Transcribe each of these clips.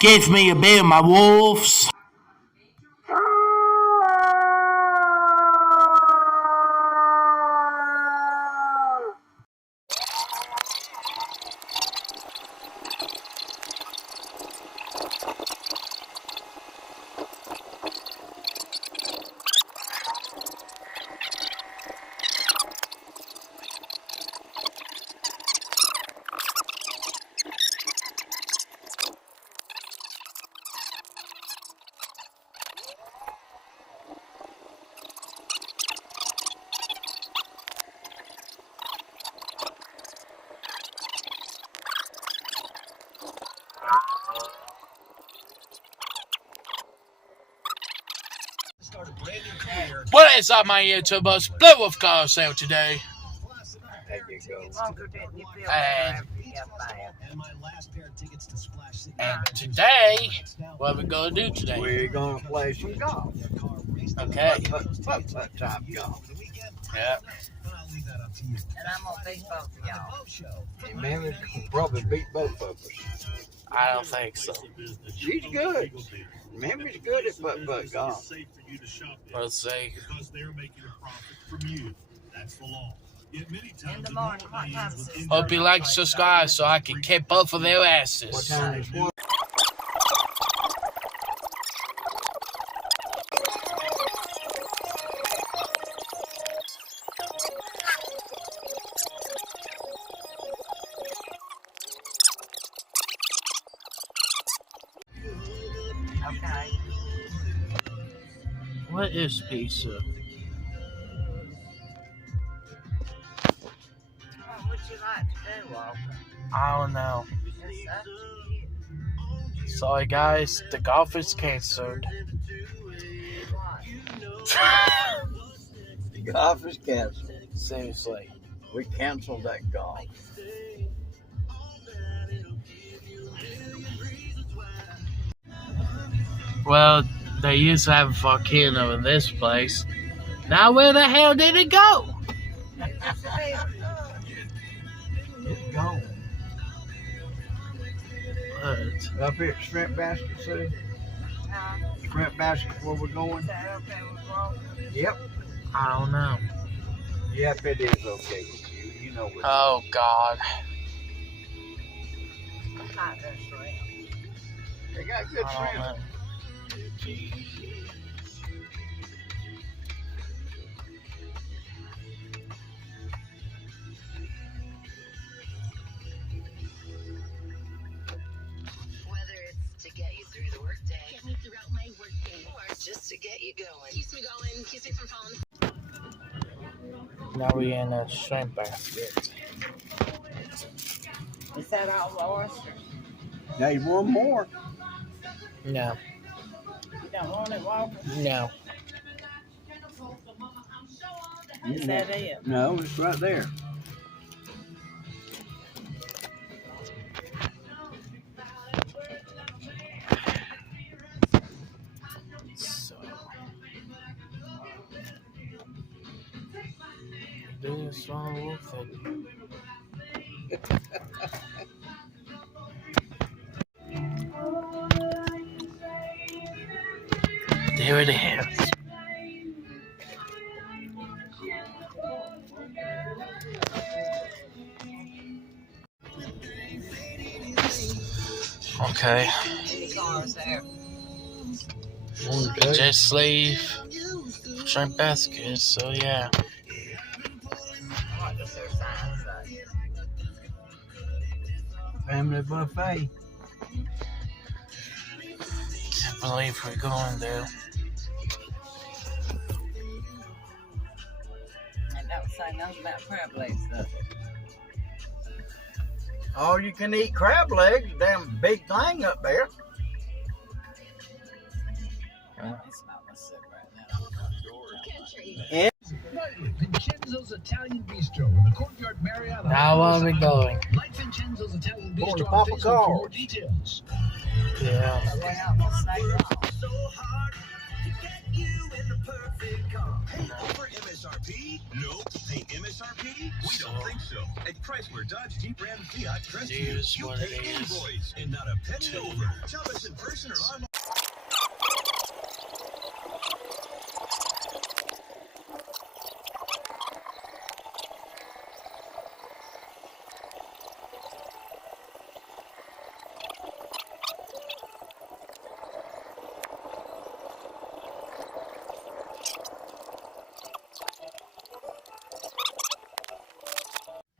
Give me a bit of my wolves. What is up, my YouTubers? Blue Wolf Car Sale today. There you go. And today, what are we going to do today? We're going to play some golf. Okay. Putt time golf. Yeah. And I'm going to beat both of y'all. And Mammy's will probably beat both of us. I don't think so. She's good. Mammy's good at putt golf. Let's see. In the morning, what time is this? Hope you like and subscribe so I can kick both of their What asses. time is one? Okay. What is pizza? What would you like to do, Walter? I don't know. It's up to you. Sorry, guys. The golf is canceled. The golf is canceled. Seriously. We canceled that golf. Well, they used to have a volcano in this place. Now where the hell did it go? It's gone. What? Up here at Shrimp Basket, Sue. Shrimp Basket where we're going. Is that okay with Walter? Yep. I don't know. Yep, it is okay with you. You know it. Oh, God. Not this way. They got good I don't shrimp. know. Whether it's to get you through the workday, get me throughout my workday, or just to get you going. Keeps me going, keeps me from falling. Now we in a shrimp basket. Is that all the oysters? Now you want more? No. You don't want it, Walter? No. Is that it? No, it's right there. So. This one will fit. There it is. Okay. Any cars there? Okay. Just leave shrimp basket, so yeah. What does their sign say? Family buffet. Can't believe we're going there. It don't say nothing about crab legs, does it? All you can eat crab legs, damn big thing up there. It's not my sit right now. Vincenzo's Italian Bistro in the Courtyard Marriott. Now where are we going? Like Vincenzo's Italian Going to Bistro on Papa Facebook for more Carl's. details. Yeah. Way out in the snake lawn. Over MSRP? Nope. Pay MSRP? We don't think so. At Chrysler, Dodge, Jeep, Ram, Fiat, Crest, Here's you what pay it is. invoice and not a penny over. Shop us in person or online.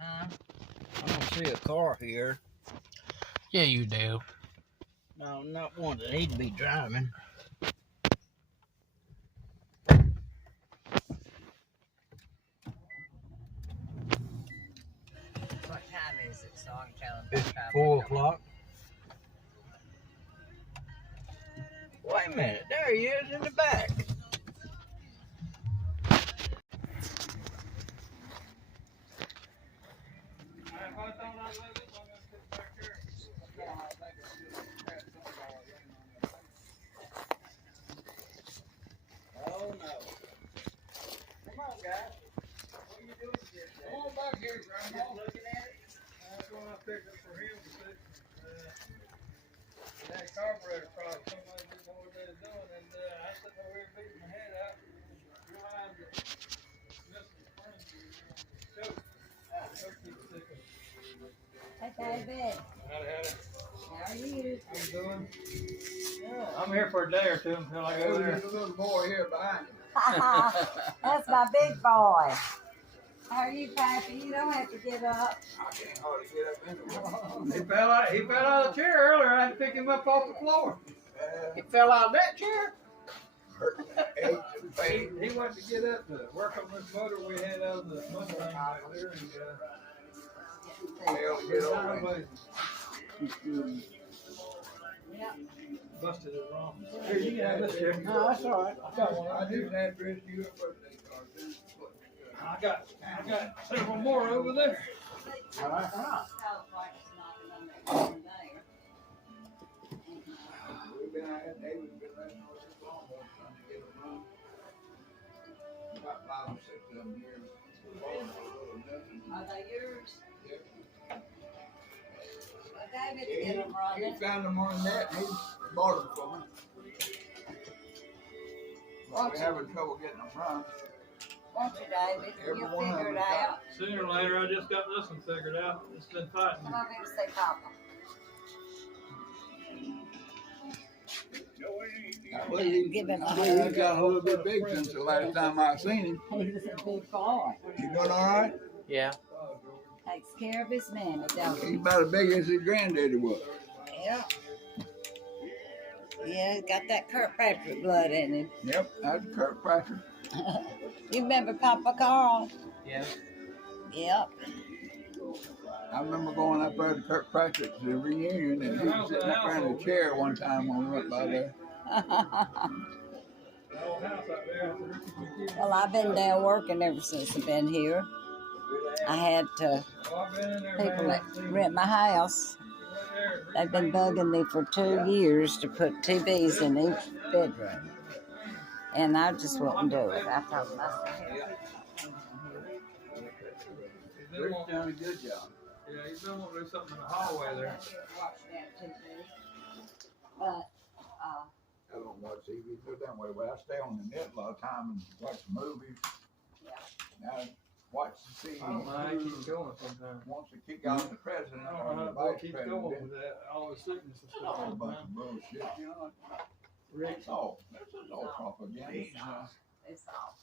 Huh? I don't see a car here. Yeah, you do. No, not one that he'd be driving. What time is it? So I can tell him It's what time 4 we're coming. o'clock. Wait a minute, there he is in the back. Oh no. Come on, guys. What are you doing here? Come on back here, Grandma. Just looking at it. That's what I picked up for him to fix. That carburetor probably somebody didn't know what they was doing, and I sitting over here beating my head out. Realized that missing the spring choke. Choke keeps sticking. Hey, David. Howdy. How are you? I'm doing. Good. I'm here for a day or two until I go there. There's a little boy here behind you. That's my big boy. How are you, Pappy? You don't have to get up. I can't hardly get up anyway. He fell out of the chair earlier. I had to pick him up off the floor. He fell out of that chair. He went to get up to work on this motor we had out of the Mustang back there, and Yep. busted it wrong. Here, you can have this here. No, that's all right. I got one. I do address you a birthday card. I got several more over there. All right. We've been out there. We've been running over this lawnmower trying to get them run. About 5 or 6 of them here. Are they yours? Yep. Well, David, get them running. He found them on that and he bought them for me. But we're having trouble getting them run. Won't you, David? Every You'll one of figure it them out. Sooner or later, I just got this one figured out. It's been fighting. Come over here and say Papa. Give him a I believe he got a little bit big since the last time I seen him. He's a big boy. You doing all right? Yeah. Takes care of his mammy, don't He's he? about as big as his granddaddy was. Yeah. Yeah, he's got that Kirkpatrick blood in him. Yep, that's Kirkpatrick. You remember Papa Carl? Yeah. Yep. I remember going up there to Kirkpatrick's reunion, and he was sitting up there in a chair one time when we went by there. Well, I've been down working ever since I've been here. I had people that rent my house. They've been bugging me for 2 years to put TVs in each bedroom. And I just wouldn't do it. I told them, I said, Rick's done a good job. Yeah, he's been wanting to do something in the hallway there. but, I don't watch TV so damn way, but I stay on the net a lot of time and watch movies. yeah. I watch the TV. I don't know how he keeps going sometimes. Wants to kick out the president I or don't the know how to vice keep going president. with that. All the sickness and It's all stuff. a bunch of bullshit, you know. Rick, It's all propaganda. It's all.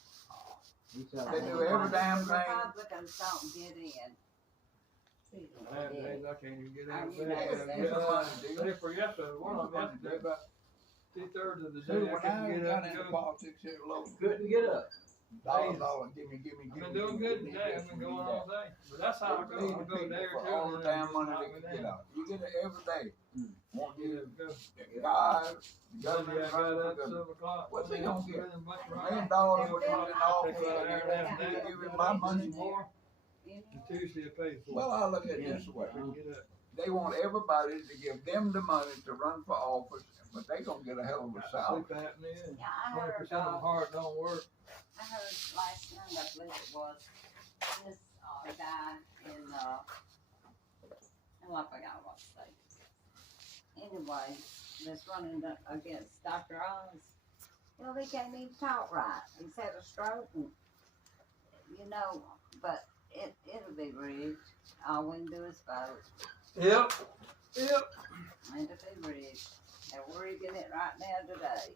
They do every damn thing. Republicans don't get in. See, nowadays I can't even get Are out of you bed. nervous? Except for yesterday, one of them yesterday, about 2/3 of the So day, I when I couldn't get got up and into go. politics here local, Couldn't get up. dollar, give me. I've been doing good today. I've been going all day. But that's how I go. I go a day or For two. all the and damn then money knock they me can get down. out. You get it every day. Want Yeah, you go. the guys, the Sunday government I got up running at 7 o'clock. What's he gonna get? Spending a bunch of $1 money. million was in all Take about an hour and a half for nap. give him my money. More. And Tuesday I pay for it. Well, I look at it this way. I can get up. They want everybody to give them the money to run for office, but they gonna get a hell of a salary. Sleep apnea. Yeah, I 20% heard, of the heart don't work. I heard last night, I believe it was, this guy in, oh, I forgot what state. Anyway, that's running against Dr. Oz. You know, he can't even talk right. He's had a stroke, and, you know, but it'll be rigged. All we can do is vote. Yep. Yep. It'll be rigged. They're rigging it right now today.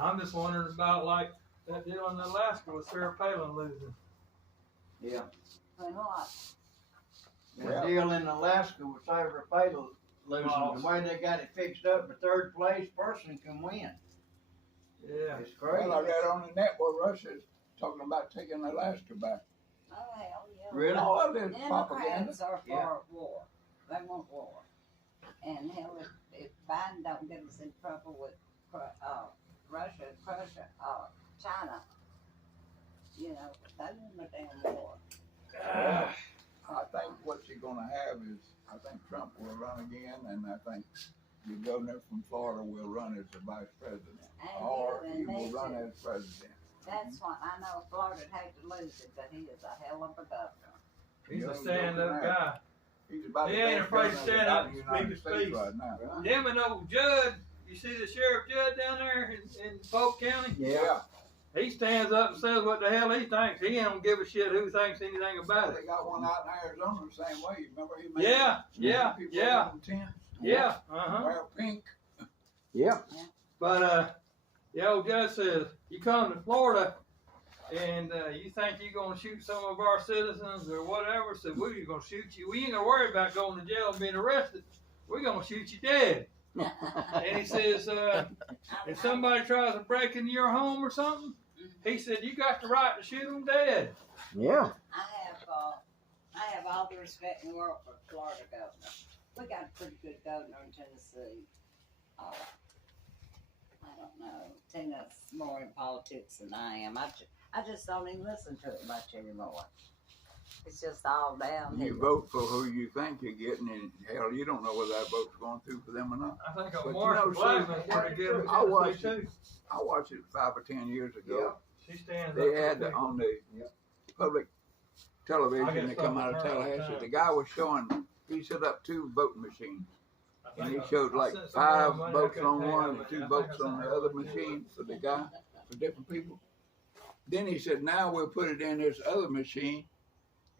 I'm just wondering about like that deal in Alaska with Sarah Palin losing. Yeah. When what? The deal in Alaska with Sarah Palin losing, the way they got it fixed up, the third place person can win. Yeah. It's crazy. Well, I read on the net where Russia's talking about taking Alaska back. Oh, hell yeah. Really? All of it is propaganda. Democrats are Yeah. for war. They want war. And hell, if Biden don't get us in trouble with Russia, China, you know, they want a damn war. I think what you're gonna have is, I think Trump will run again, and I think the governor from Florida will run as the vice president, And or you he and will me run too. as president. That's why I know Florida'd hate to lose it, but he is a hell of a governor. He's You a know, stand-up guy. He's about He the ain't best afraid to governor stand in up the and United speak his States piece. right now. Him and old Judd, you see the Sheriff Judd down there in Polk County? Yeah. He stands up and says what the hell he thinks. He ain't gonna give a shit who thinks anything about it. They got one out in Arizona the same way. Remember he made Yeah, people yeah. in tents, Yeah, uh-huh. wear pink. But the old judge says, you come to Florida and you think you're gonna shoot some of our citizens or whatever, so we're gonna shoot you. We ain't gonna worry about going to jail and being arrested. We're gonna shoot you dead. And he says, if somebody tries to break into your home or something, he said, you got the right to shoot them dead. Yeah. I have all the respect in the world for Florida governor. We got a pretty good governor in Tennessee. I don't know. Tina's more in politics than I am. I just don't even listen to it much anymore. It's just all down here. You vote for who you think you're getting, and hell, you don't know whether that vote's going through for them or not. I think But a you Marshall know, Blackman's see, pretty good with I watched Tennessee, too. I watched it 5 or 10 years ago. She stands They up had for people. on the public television that come out of something Tallahassee. time. The guy was showing, he set up 2 voting machines. I And think he showed I like sent some 5 money I votes couldn't on pay one him, and but 2 I think votes I on sent the other her money. machine for the guy, for different people. Then he said, now we'll put it in this other machine,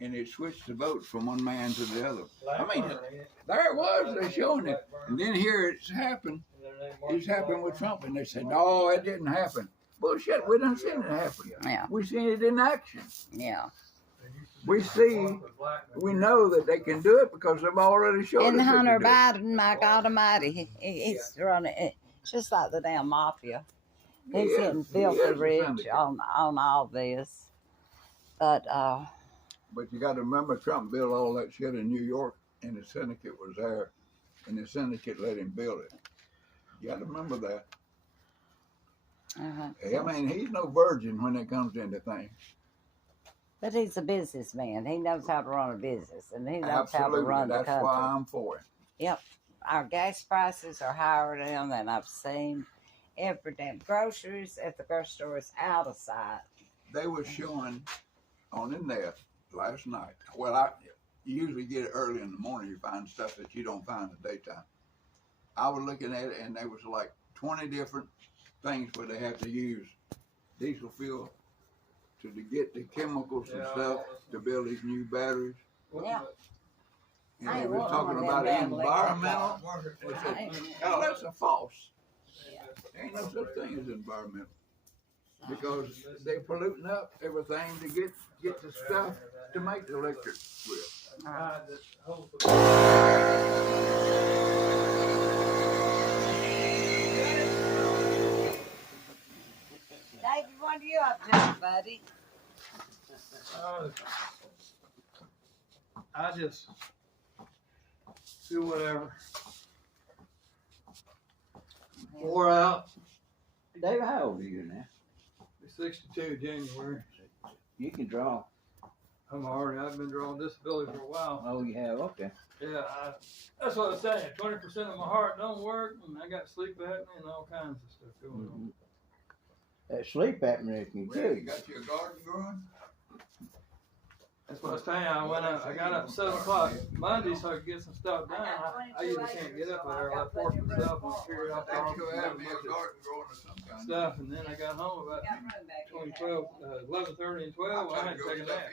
and it switched the votes from one man to the other. I mean, there it was, they're showing it. And then here it's happened. It's happened with Trump, and they said, no, it didn't happen. Bullshit, we done seen it happen. Yeah. We seen it in action. Yeah. We see, we know that they can do it because they've already showed And us they can Hunter do it. Biden, my God Almighty, he's running it. It's just like the damn mafia. He's He getting is. He filthy is a rich syndicate. on all this. But But you got to remember, Trump built all that shit in New York, and the syndicate was there, and the syndicate let him build it. You got to remember that. I mean, he's no virgin when it comes into things. but he's a businessman. He knows how to run a business, and he knows how to Absolutely, run the that's country. why I'm for it. Our gas prices are higher now than I've seen. Every damn groceries at the grocery store is out of sight. They were showing on the net last night. Well, you usually get it early in the morning. You find stuff that you don't find in the daytime. I was looking at it, and there was like 20 different things where they have to use diesel fuel to get the chemicals and stuff to build these new batteries. Yeah. And I they ain't were want talking one of about them damn environmental. They I said, ain't- oh, that's a false. There ain't no such thing as environmental. Because they're polluting up everything to get the stuff to make the electric wheel. David, what are you up to, buddy? I just do whatever. Wore out. David, how old are you now? 62 January. You can draw. I've been drawing disability for a while. Oh, you have? Okay. Yeah, that's what I'm saying. 20% of my heart don't work, and I got sleep apnea and all kinds of stuff going on. That sleep apnea can Well, kill you you. got your garden growing? That's what I was telling you. I got up at 7 o'clock Monday so I could get some stuff done. I usually can't get up there. I force myself and carry off stuff, and then I got home about 11:30 and 12. I had to take a nap.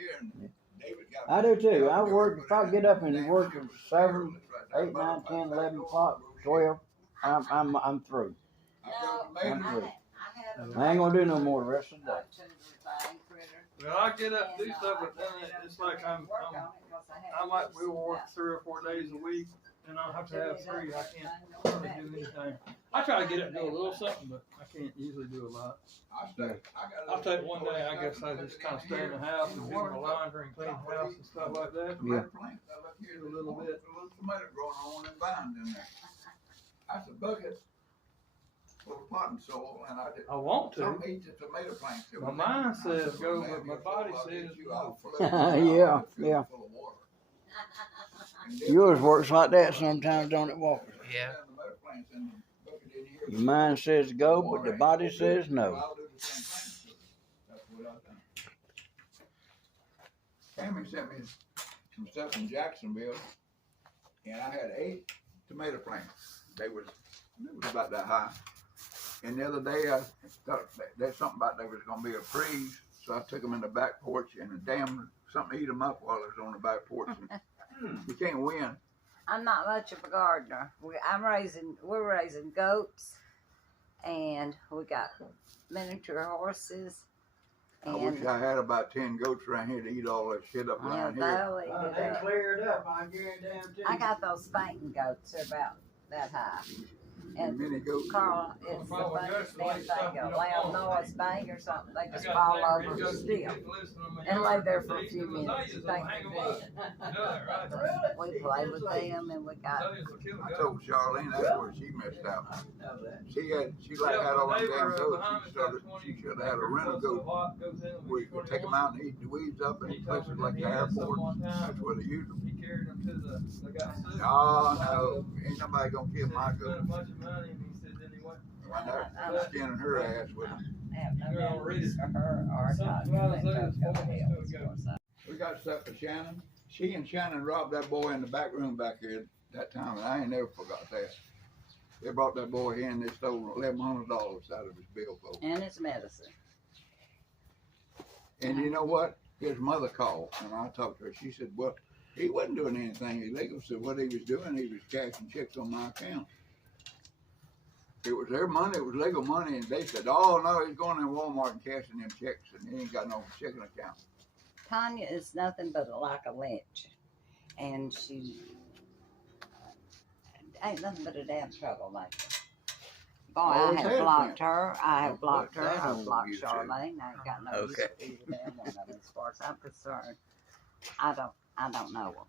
I do too. I work, if I get up and work at 7, 8, 9, 10, 11 o'clock, 12, I'm through. I'm through. I ain't gonna do no more the rest of the day. Well, I get up and do stuff, but then it's like we will work 3 or 4 days a week, and I'll have to have 3. I can't really do anything. I try to get up and do a little something, but I can't usually do a lot. I'll take one day, I guess I just kind of stay in the house and do my laundry and clean the house and stuff like that. Yeah. Do a little bit. A little tomato growing on and vines in there. That's a bucket full of potting soil, and I want to. eat the tomato plants. My mind says go, but my body says no. Yeah. Yours works like that sometimes, don't it, Walker? Yeah. Your mind says go, but the body says no. Tammy sent me some stuff in Jacksonville, and I had 8 tomato plants. They was about that high. And the other day I thought there's something about there was gonna be a freeze, so I took them in the back porch and something ate them up while I was on the back porch. And you can't win. I'm not much of a gardener. We're raising goats, and we got miniature horses. I wish I had about 10 goats around here to eat all that shit up around here. They cleared up, I guarantee. I got those spanking goats. They're about that high. And Mini goats. Carl, it's the funniest damn thing. A loud noise, bang or something, they just fall over still and lay there for a few minutes and think they're dead. We play with them, and we got. I told Charlene that's where she messed out. She had all them damn goats. She should have had a rental goat where you could take them out and eat the weeds up in places like the airport. That's where they use them. Oh no, ain't nobody gonna kill my goat. I'm skinning her ass with them. I have no memories for her or Todd. We got stuff for Shannon. She and Shannon robbed that boy in the back room back here that time, and I ain't never forgot that. They brought that boy in, they stole $1,100 out of his billfold. And his medicine. And you know what? His mother called, and I talked to her. She said, well, he wasn't doing anything illegal. So what he was doing, he was cashing checks on my account. It was their money, it was legal money, and they said, oh no, he's going in Walmart and cashing them checks, and he ain't got no checking account. Tanya is nothing but like a lynch, and she ain't nothing but a damn troublemaker. Boy, I have blocked her. I have blocked her. I've blocked Charlene. I ain't got no use for either damn one of them as far as I'm concerned. I don't know them.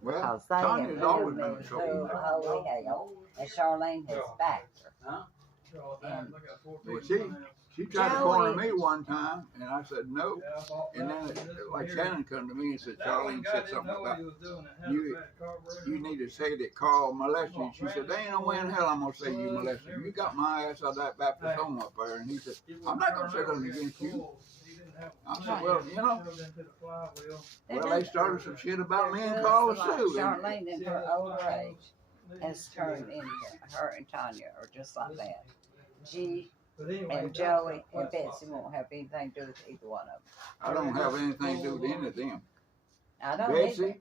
Well, They Tanya's have always moved been me so through holy hell, and Charlene has backed her. Well, she tried to corner me one time, and I said no. And then, like Shannon come to me and said, Charlene said something about you need to say that Carl molested you. She said, there ain't no way in hell I'm gonna say you molested him. You got my ass out of that Baptist home up there. And he said, I'm not gonna say nothing against you. I said, well, you know, they started some shit about me and Carl too. Charlene in her older age has turned into her and Tanya are just like that. G and Joey and Betsy won't have anything to do with either one of them. I don't have anything to do with any of them. I don't Betsy,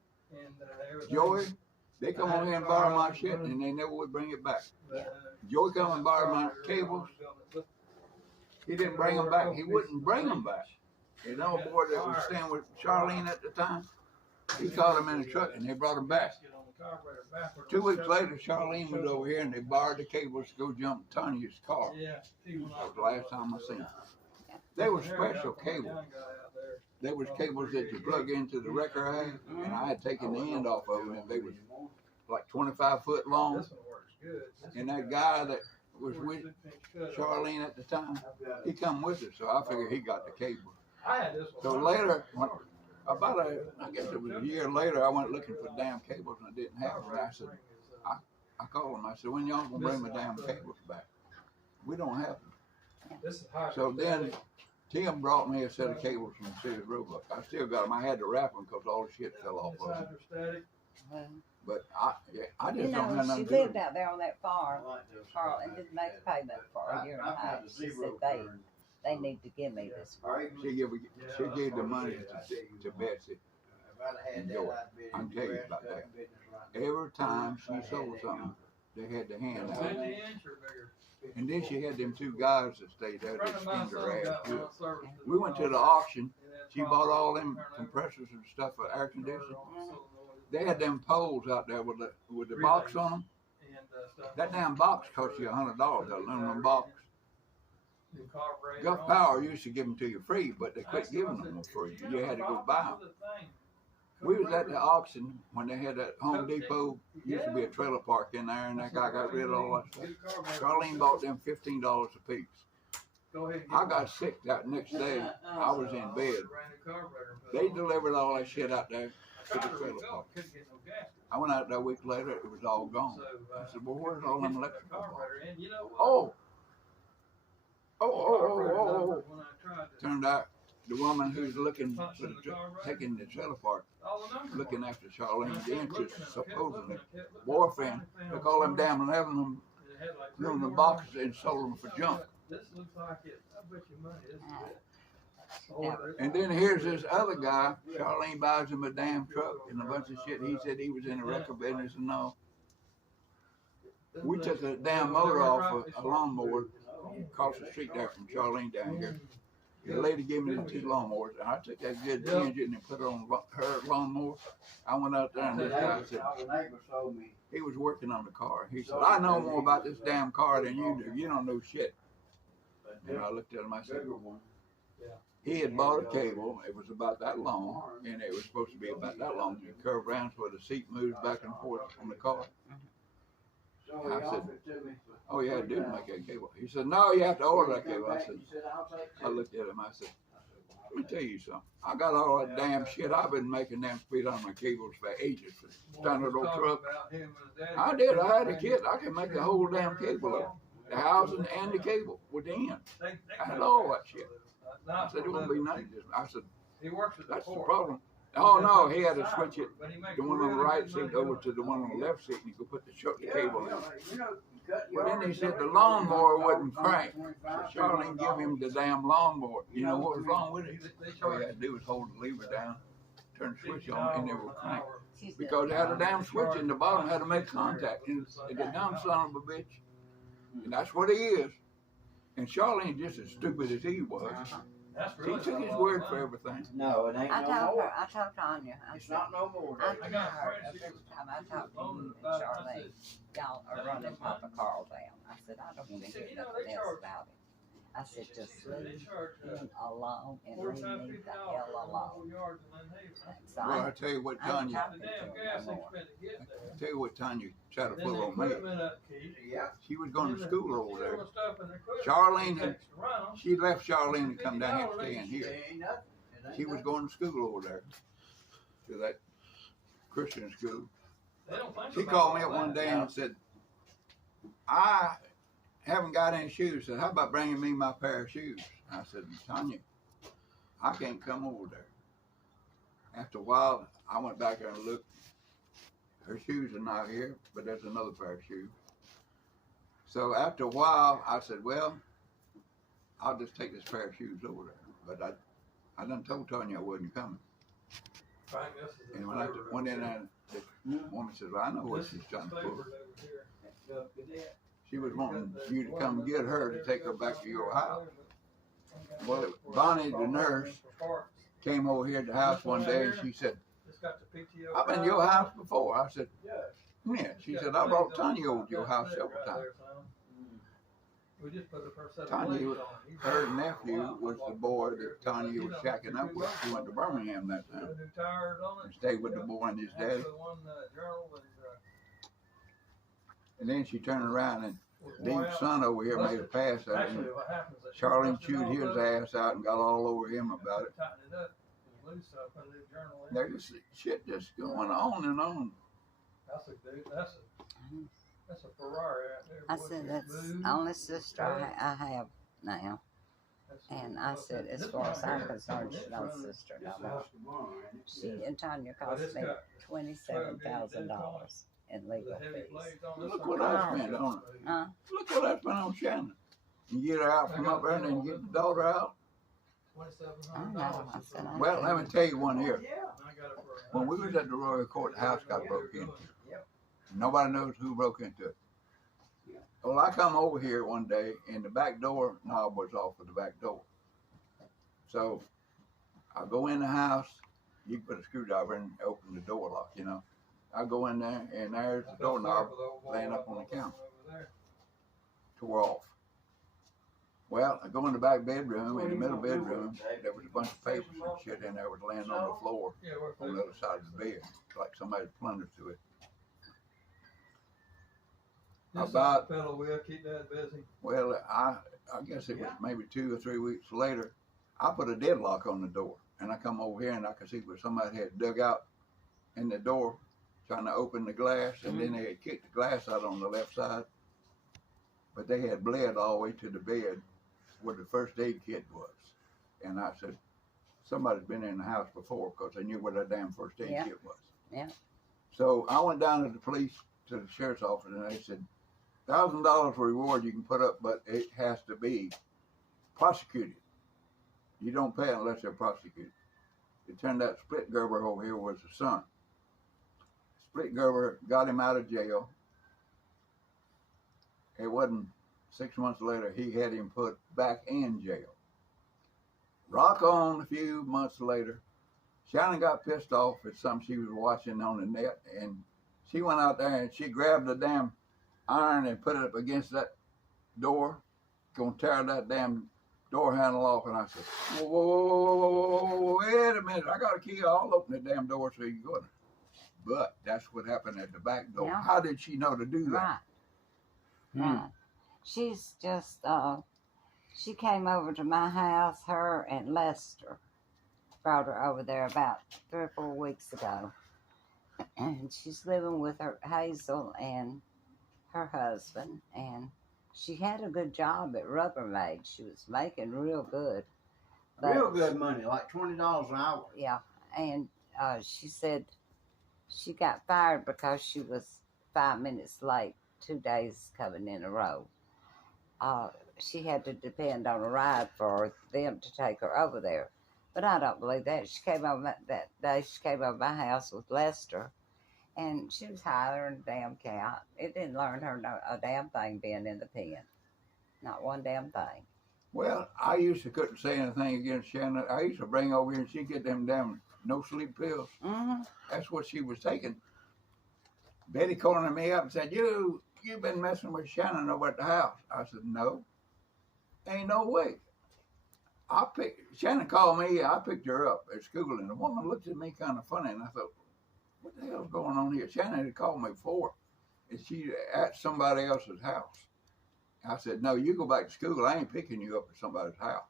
Joey, they come on here and borrow my shit and they never would bring it back. Yeah. Joey come and borrow my cables. He didn't bring them back. He wouldn't bring them back. You know, a boy that was staying with Charlene at the time, he called him in the truck and they brought him back. 2 weeks later, Charlene was over here and they borrowed the cables to go jump Tanya's car. That was the last time I seen them. They were special cables. They was cables that you plug into the wrecker had, and I had taken the end off of them, and they was like 25 foot long. And that guy that was with Charlene at the time, he come with us, so I figured he got the cable. So later, I guess it was a year later, I went looking for damn cables and I didn't have them. I said, I called them. I said, when y'all gonna bring my damn cables back? We don't have them. So then Tim brought me a set of cables from Sears Roebuck. I still got them. I had to wrap them because all the shit fell off of them. Hydrostatic. But I You just don't know, have she nothing to do with lived it. out there on that farm, Carl, and didn't make a payment for a year and a half. She said they need to give me this. She gave the money to Betsy and Joy. I can tell you about that. Every time she sold something, they had to hand out. 50 inch or bigger. And then she had them two guys that stayed there Friend that of mine skinned her son ass got good. one service. We went to the auction. She bought all them compressors and stuff for air conditioning. They had them poles out there with the box on them. That damn box cost you $100, that aluminum box. Gulf Power used to give them to you free, but they quit giving them free. You had to go buy them. We was at the auction when they had that Home Depot. Used to be a trailer park in there, and that guy got rid of all that stuff. Charlene bought them $15 a piece. I got sick that next day. I was in bed. They delivered all that shit out there to the trailer park. I went out there a week later, it was all gone. I said, well, where's all them electrical boxes? Oh. Turned out the woman who's looking for taking the trailer park, looking after Charlene's interest, supposedly, boyfriend, took all them damn aluminum boxes and sold them for junk. This looks like it. I bet you money. This is it. And then here's this other guy. Charlene buys him a damn truck and a bunch of shit. He said he was in the record business and all. We took a damn motor off a lawnmower across the street there from Charlene down here. The lady gave me the two lawnmowers, and I took that good engine and put it on her lawnmower. I went out there and this guy said, he was working on the car. He said, I know more about this damn car than you do. You don't know shit. And I looked at him, I said, he had bought a cable. It was about that long, and it was supposed to be about that long. You curve around so the seat moves back and forth on the car. And I said, oh, you had to do to make that cable. He said, no, you have to order that cable. I said, I looked at him, I said, let me tell you something. I got all that damn shit. I've been making damn speed on my cables for ages for standard old truck. I did. I had a kit. I could make the whole damn cable up. The housing and the cable within. I had all that shit. I said, it won't be nothing. I said, that's the problem. Oh, no, he had to switch it, the one on the right seat over to the one on the left seat, and you could put the cable in. But then he said the lawnmower wouldn't crank. So Charlene gave him the damn lawnmower. You know what was wrong with it? All you had to do was hold the lever down, turn the switch on, and it would crank. Because it had a damn switch in the bottom, had to make contact. And the dumb son of a bitch. And that's what he is. And Charlene just as stupid as he was. He took his word for everything. No, it ain't no more. I told Tanya. It's not no more. I told her every time I talk to you and Charlene, y'all are running Papa Carl down. I said, I don't want to hear nothing else about it. I said, just leave him alone and leave me the hell alone. So Well, I tell you what, I'm Tanya, talking to him no more. I tell you what Tanya tried to pull on me. She was going to school over there. Charlene, she left Charlene to come down here and stay in here. She was going to school over there, to that Christian school. She called me up one day and said, I haven't got any shoes. Said, how about bringing me my pair of shoes? I said, Tanya, I can't come over there. After a while, I went back there and looked. Her shoes are not here, but there's another pair of shoes. So after a while, I said, well, I'll just take this pair of shoes over there. But I done told Tanya I wasn't coming. And when I went in there, the woman said, well, I know what she's trying to pull. She was wanting you to come get her to take her back to your house. Well, Bonnie, the nurse, came over here at the house one day and she said, I've been to your house before. I said, yeah. She said, I brought Tanya over to your house several times. Tanya, her nephew was the boy that Tanya was shacking up with. She went to Birmingham that time and stayed with the boy and his daddy. And then she turned around and Dean's son over here made a pass at him. Charlene chewed his ass out and got all over him about it. There's shit just going on and on. That's a Ferrari out there. I said, that's the only sister I have now. And I said, as far as I'm concerned, she's not a sister no more. She and Tanya cost me $27,000 in legal fees. Look what I spent on it. Look what I spent on Shannon. You get her out from up there and then get the daughter out. I know. I said, Well, let me tell you one here. When we was at the Royal Court, the house got broke into. Nobody knows who broke into it. Well, I come over here one day and the back door knob was off of the back door. So I go in the house. You put a screwdriver in and open the door lock, you know. I go in there and there's the doorknob laying up on the counter. Tore off. Well, I go in the back bedroom. In the middle bedroom, there was a bunch of papers and shit in there was laying on the floor on the other side of the bed, like somebody plundered to it. About well, I guess it was maybe 2 or 3 weeks later. I put a deadlock on the door, and I come over here and I could see where somebody had dug out in the door, trying to open the glass, and then they had kicked the glass out on the left side. But they had bled all the way to the bed where the first aid kit was. And I said, somebody's been in the house before because they knew where that damn first aid kit was. Yeah. So I went down to the police, to the sheriff's office, and they said, $1,000 reward you can put up, but it has to be prosecuted. You don't pay unless they're prosecuted. It turned out Split Gerber over here was the son. Split Gerber got him out of jail. It wasn't 6 months later, he had him put back in jail. Rock on a few months later, Shannon got pissed off at something she was watching on the net, and she went out there and she grabbed the damn iron and put it up against that door, gonna tear that damn door handle off. And I said, whoa, wait a minute, I got a key, I'll open the damn door so you can go in. But that's what happened at the back door. Yeah. How did she know to do that? Right. She's just, she came over to my house, her and Lester brought her over there about 3 or 4 weeks ago. And she's living with her Hazel and her husband, and she had a good job at Rubbermaid. She was making real good. Real good money, like $20 an hour. Yeah, and she said she got fired because she was 5 minutes late 2 days coming in a row. She had to depend on a ride for them to take her over there. But I don't believe that. She came over that day. She came over my house with Lester, and she was higher than a damn cat. It didn't learn her a damn thing being in the pen. Not one damn thing. Well, I used to couldn't say anything against Shannon. I used to bring over here and she'd get them damn no sleep pills. Mm-hmm. That's what she was taking. Betty cornered me up and said, you've been messing with Shannon over at the house. I said, no, ain't no way. Shannon called me, I picked her up at school, and the woman looked at me kind of funny, and I thought, what the hell's going on here? Shannon had called me before, and she at somebody else's house. I said, no, you go back to school. I ain't picking you up at somebody's house.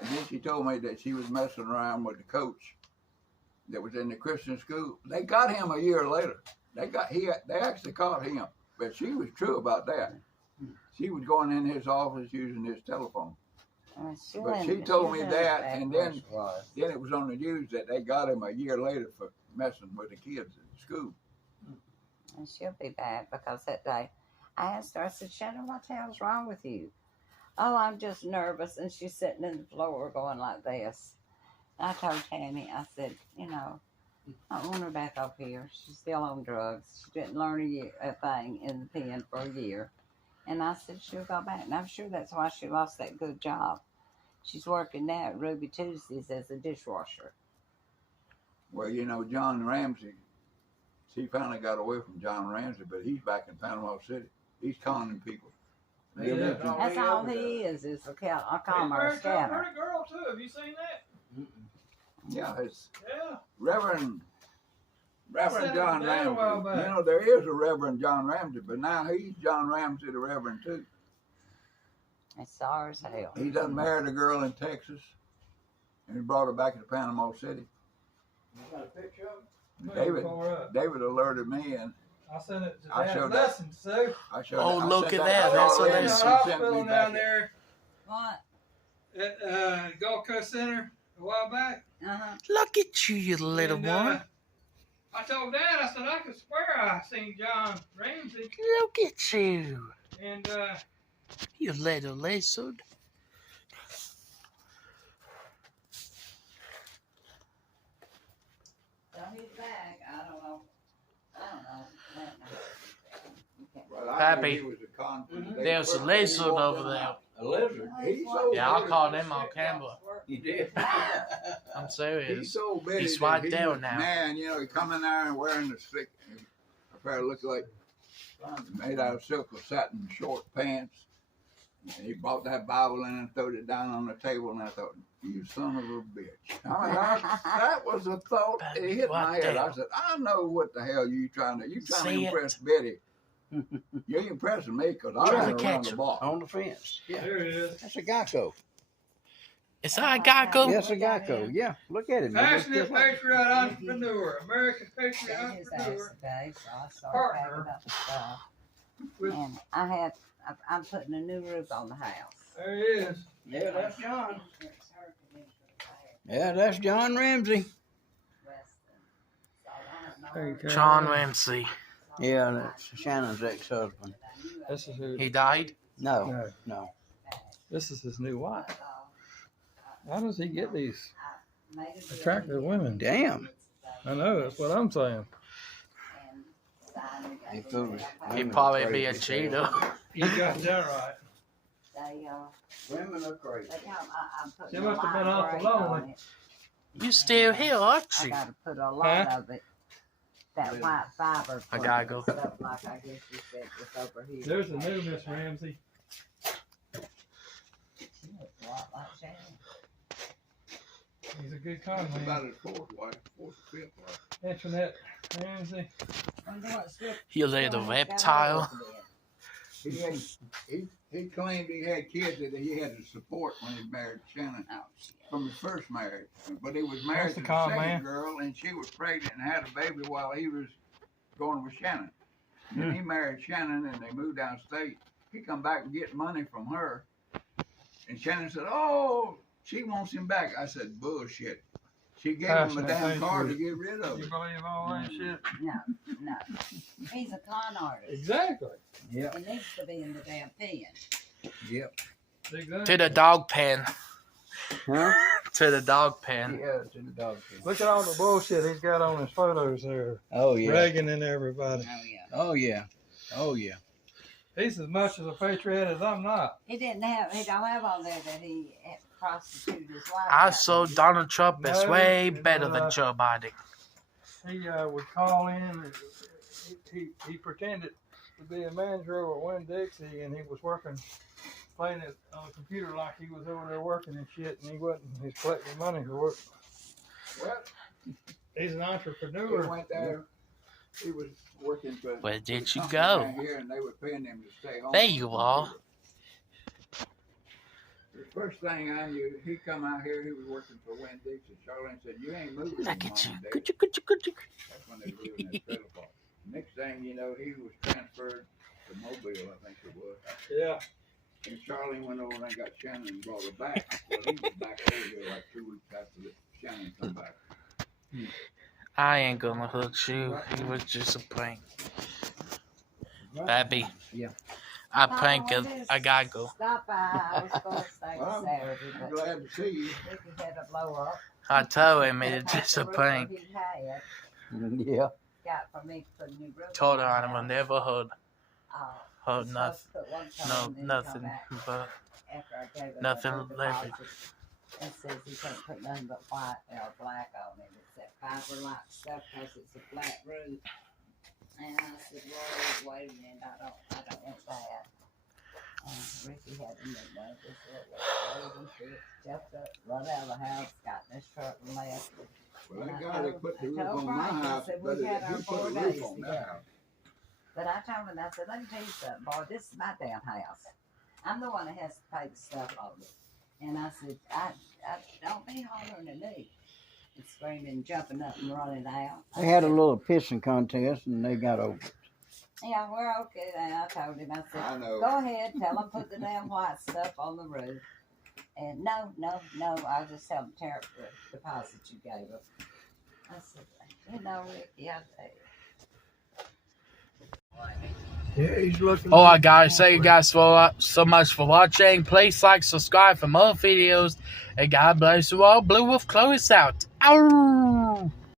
And then she told me that she was messing around with the coach that was in the Christian school. They got him a year later. They actually caught him, but she was true about that. She was going in his office using his telephone. But she told me that, and then it was on the news that they got him a year later for messing with the kids at school. And she'll be back because that day I asked her, I said, Shannon, what the hell's wrong with you? Oh, I'm just nervous. And she's sitting in the floor going like this. And I told Tammy, I said, I want her back up here. She's still on drugs. She didn't learn a thing in the pen for a year. And I said, she'll go back. And I'm sure that's why she lost that good job. She's working now at Ruby Tuesdays as a dishwasher. Well, John Ramsey, she finally got away from John Ramsey, but he's back in Panama City. He's conning people. That's all he is a commerce scanner. Pretty girl, too. Have you seen that? Yeah, it's Yeah. Reverend John a while Ramsey. back. There is a Reverend John Ramsey, but now he's John Ramsey the Reverend too. It's sorry as hell. He done married a girl in Texas, and he brought her back to Panama City. You got a picture of it? David alerted me, and I sent it to I Dad showed lesson, Sue. I showed. Oh, I look sent at that. That's to what David, they and see. he sent me Hospital back down it. there. What? at Gulf Coast Center a while back. Look at you, you little And, one. I told Dad, I said, I could swear I seen John Ramsey. Look at you. And You little lizard. So he's back. I don't know. Well, I Pappy, knew he was a confident. There's a lizard over there. A lizard. He's so Yeah, I'll big. call them on camera. You did. I'm He's serious. so big. He's that right he there was- now. Man, you know, he come in there and wearing the stick. A pair of look like made out of silk or satin short pants. And he brought that Bible in and threw it down on the table, and I thought, you son of a bitch. I mean, that was a thought. It hit my head. I said, I know what the hell you trying to See it? impress Betty. You're impressing me because I Try ran to around catch the him. block. On the fence. Yeah. there it is. That's a Geico. Is that a Geico? Yes, a Geico. Yeah. Look at him. Passionate patriot entrepreneur, American patriot Got his ass entrepreneur. today, so I started Partner. packing up the stuff. With, And I'm putting a new roof on the house. there he is. Yeah, that's John. It's her commission Yeah, that's John Ramsey. There you go. John Ramsey. Yeah, that's Shannon's ex-husband. This is who. He died? No, no. This is his new wife. How does he get these Attractive attractive women? Damn. I know, that's what I'm saying. He foolish. He'd probably be a cheater. You got that right. Women are crazy. She must have been awful lonely. You still here, aren't I you? gotta put a lot of it, that white fiber. I gotta go. Stuff like I guess you said was over here. There's a new Miss Ramsey. She looks a lot like Shannon. He's a good con That's man. about his fourth wife, fourth or fifth wife. Antoinette Ramsey. You little reptile. He claimed he had kids that he had to support when he married Shannon from his first marriage. But he was married That's to the the con second man. girl, and she was pregnant and had a baby while he was going with Shannon. And he married Shannon, and they moved downstate. He come back and get money from her. And Shannon said, "Oh, she wants him back." I said, "Bullshit." She gave him a Passionate damn car to patriot. get rid of You it. believe all that shit? No. He's a con artist. Exactly. Yep, He needs to be in the damn pen. yep. Exactly. To the dog pen. Huh? To the dog pen. Yeah, it's in the dog pen. Look at all the bullshit he's got on his photos there. Oh, yeah. Reagan and everybody. Oh yeah. Oh, yeah. Oh, yeah. He's as much of a patriot as I'm not. He don't have on there that he prostituted his wife. I out. saw Donald Trump is No, way and, better than Joe Biden. He would call in. And he pretended to be a manager over at Winn-Dixie, and he was working, playing it on a computer like he was over there working and shit, and he wasn't. He's collecting money for work. Well, He's an he entrepreneur. went there. He was working for. Where did you company go? down here, and they were paying him to stay home. There you are. The first thing I knew, he come out here. He was working for Winn-Dixie. Charlene said, "You ain't moving." Look from at you. Mom and Dad." Could you. That's when they were living in that trailer park. Next thing you know, he was transferred to Mobile, I think it was. Yeah. And Charlene went over and got Shannon and brought her back. Well, he was back over here like 2 weeks after Shannon come back. I ain't gonna hurt you. It was just a prank. Baby. Yeah. I prank a Geico. Stop by. I was going to stay Well, Saturday, I'm but glad to see you. Ricky had a blow up. I told him it's just a prank. He had Yeah. got for me to put a new roof Told her on I the will house. never hurt He's supposed nothing. to put one coat No, and then nothing. come back But after I gave him nothing the left. deposit. And says he can't put nothing but white or black on it. It's that fiber-like stuff because it's a flat roof. And I said, well, wait a minute, I don't want that. Ricky had to make one just little shit, jumped up, run out of the house, got in his truck and left. Well, that I guy that told- put the I roof told on my Frank, I house, said, but we had he our put 4 the roof days on that together. house. But I told him, I said, let me tell you something, boy, this is my damn house. I'm the one that has to pay the stuff on it. And I said, I don't be hollering at me and screaming, jumping up and running out. They had a little pissing contest and they got over it. Yeah, we're okay. And I told him, I said, I know. go ahead, tell him put the damn white stuff on the roof. And no, I just tell them tear up the deposit you gave her. I said, you know, Ricky, Yeah, he's looking. Oh, I gotta say, you guys so much for watching. Please like, subscribe for more videos. And God bless you all. Blue Wolf Chloe's out. Ow!